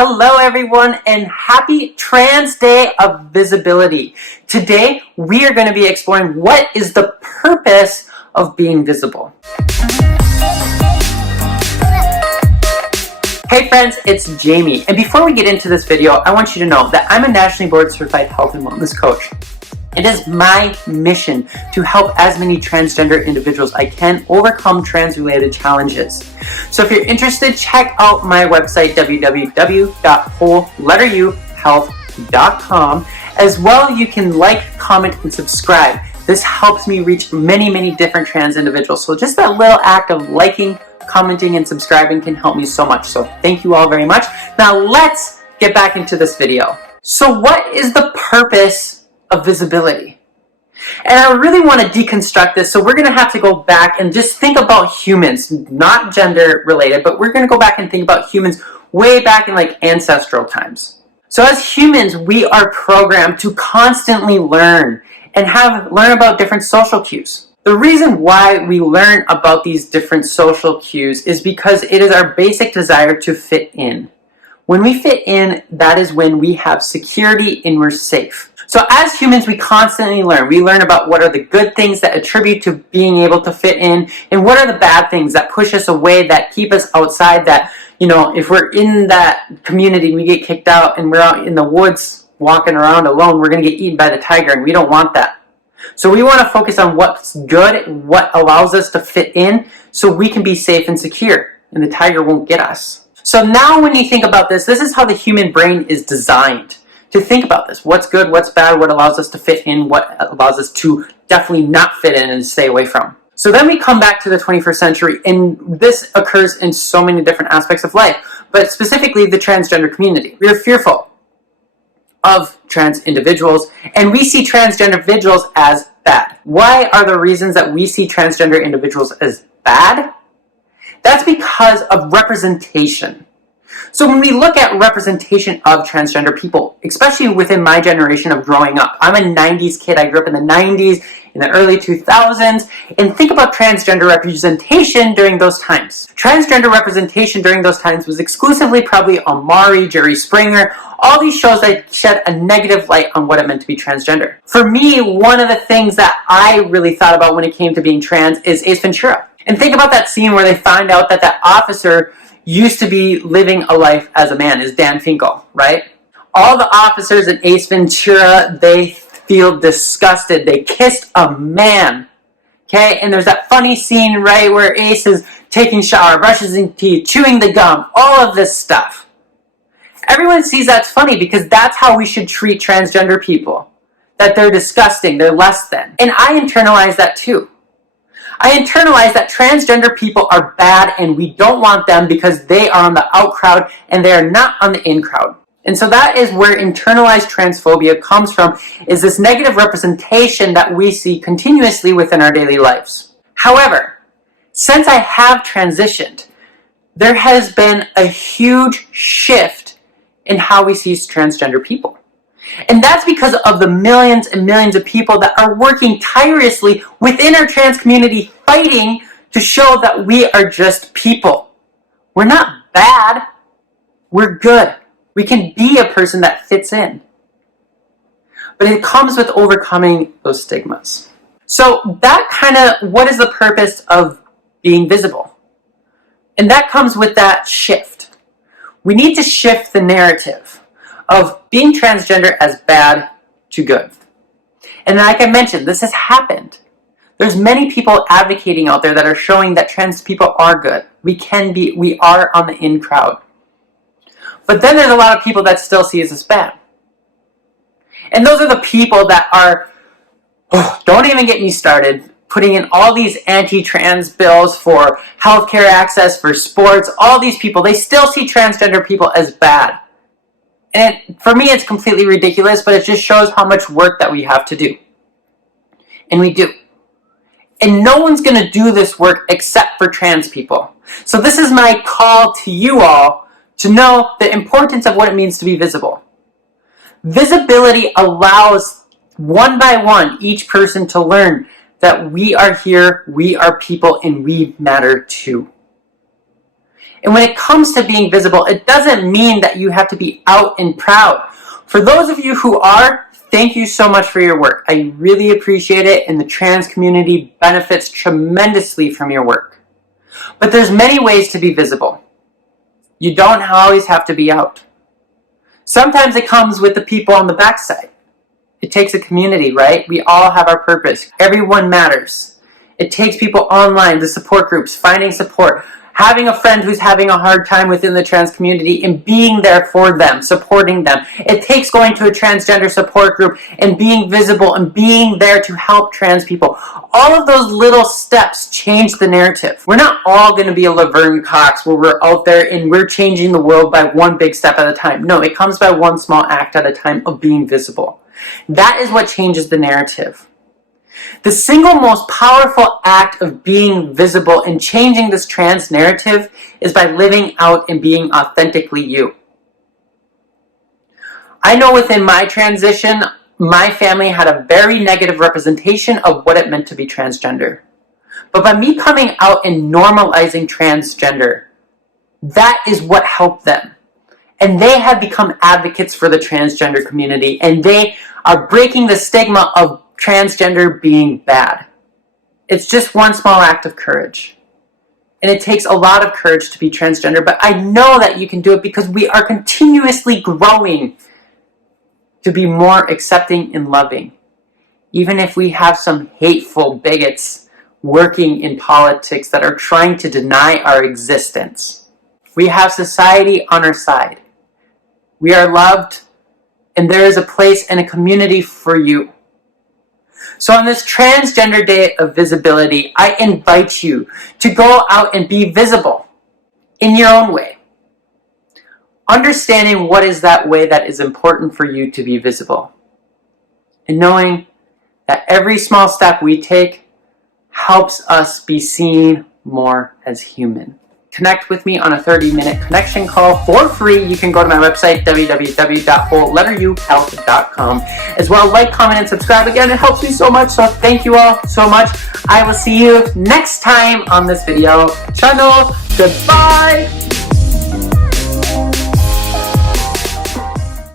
Hello everyone and happy Trans Day of Visibility. Today we are going to be exploring what is the purpose of being visible. Hey friends, it's Jamie, and before we get into this video, I want you to know that I'm a nationally board certified health and wellness coach. It is my mission to help as many transgender individuals I can overcome trans-related challenges. So if you're interested, check out my website, www.wholeletteruhealth.com. As well, you can like, comment, and subscribe. This helps me reach many different trans individuals. So just that little act of liking, commenting, and subscribing can help me so much. So thank you all very much. Now let's get back into this video. So what is the purpose of visibility? And I really want to deconstruct this, so we're going to have to go back and just think about humans, not gender related, but we're going to go back and think about humans way back in like ancestral times. So as humans, we are programmed to constantly learn and learn about different social cues. The reason why we learn about these different social cues is because it is our basic desire to fit in. When we fit in, that is when we have security and we're safe. So as humans, we constantly learn. We learn about what are the good things that attribute to being able to fit in, and what are the bad things that push us away, that keep us outside, that, you know, if we're in that community, we get kicked out and we're out in the woods walking around alone, we're going to get eaten by the tiger, and we don't want that. So we want to focus on what's good, what allows us to fit in, so we can be safe and secure, and the tiger won't get us. So now when you think about this, this is how the human brain is designed. To think about this. What's good, what's bad, what allows us to fit in, what allows us to definitely not fit in and stay away from. So then we come back to the 21st century, and this occurs in so many different aspects of life, but specifically the transgender community. We are fearful of trans individuals, and we see transgender individuals as bad. Why are the reasons that we see transgender individuals as bad? That's because of representation. So when we look at representation of transgender people, especially within my generation of growing up, I'm a 90s kid. I grew up in the 90s, in the early 2000s, and think about transgender representation during those times. Transgender representation during those times was exclusively probably on Maury, Jerry Springer, all these shows that shed a negative light on what it meant to be transgender. For me, one of the things that I really thought about when it came to being trans is Ace Ventura. And think about that scene where they find out that that officer used to be living a life as a man, is Dan Finkel, right? All the officers in Ace Ventura, they feel disgusted. They kissed a man, okay? And there's that funny scene, right, where Ace is taking a shower, brushes his teeth, chewing the gum, all of this stuff. Everyone sees that's funny because that's how we should treat transgender people, that they're disgusting, they're less than. And I internalize that too. I internalize that transgender people are bad and we don't want them because they are on the out crowd and they are not on the in crowd. And so that is where internalized transphobia comes from, is this negative representation that we see continuously within our daily lives. However, since I have transitioned, there has been a huge shift in how we see transgender people. And that's because of the millions and millions of people that are working tirelessly within our trans community, fighting to show that we are just people. We're not bad. We're good. We can be a person that fits in. But it comes with overcoming those stigmas. So that what is the purpose of being visible? And that comes with that shift. We need to shift the narrative of being transgender as bad to good. And like I mentioned, this has happened. There's many people advocating out there that are showing that trans people are good. We are on the in crowd. But then there's a lot of people that still see us as bad. And those are the people that are, don't even get me started, putting in all these anti-trans bills for healthcare access, for sports, all these people, they still see transgender people as bad. And for me, it's completely ridiculous, but it just shows how much work that we have to do. And we do. And no one's going to do this work except for trans people. So this is my call to you all to know the importance of what it means to be visible. Visibility allows one by one each person to learn that we are here, we are people, and we matter too. And when it comes to being visible, it doesn't mean that you have to be out and proud. For those of you who are, thank you so much for your work. I really appreciate it, and the trans community benefits tremendously from your work. But there's many ways to be visible. You don't always have to be out. Sometimes it comes with the people on the backside. It takes a community, right? We all have our purpose. Everyone matters. It takes people online, the support groups, finding support, having a friend who's having a hard time within the trans community and being there for them, supporting them. It takes going to a transgender support group and being visible and being there to help trans people. All of those little steps change the narrative. We're not all going to be a Laverne Cox where we're out there and we're changing the world by one big step at a time. No, it comes by one small act at a time of being visible. That is what changes the narrative. The single most powerful act of being visible and changing this trans narrative is by living out and being authentically you. I know within my transition, my family had a very negative representation of what it meant to be transgender. But by me coming out and normalizing transgender, that is what helped them. And they have become advocates for the transgender community, and they are breaking the stigma of transgender being bad. It's just one small act of courage. And it takes a lot of courage to be transgender, but I know that you can do it because we are continuously growing to be more accepting and loving. Even if we have some hateful bigots working in politics that are trying to deny our existence, we have society on our side. We are loved, and there is a place and a community for you. So on this Transgender Day of Visibility, I invite you to go out and be visible in your own way. Understanding what is that way that is important for you to be visible. And knowing that every small step we take helps us be seen more as human. Connect with me on a 30-minute connection call for free. You can go to my website, www.wholeletteruhealth.com. As well, like, comment, and subscribe. Again, it helps me so much, so thank you all so much. I will see you next time on this video channel. Goodbye!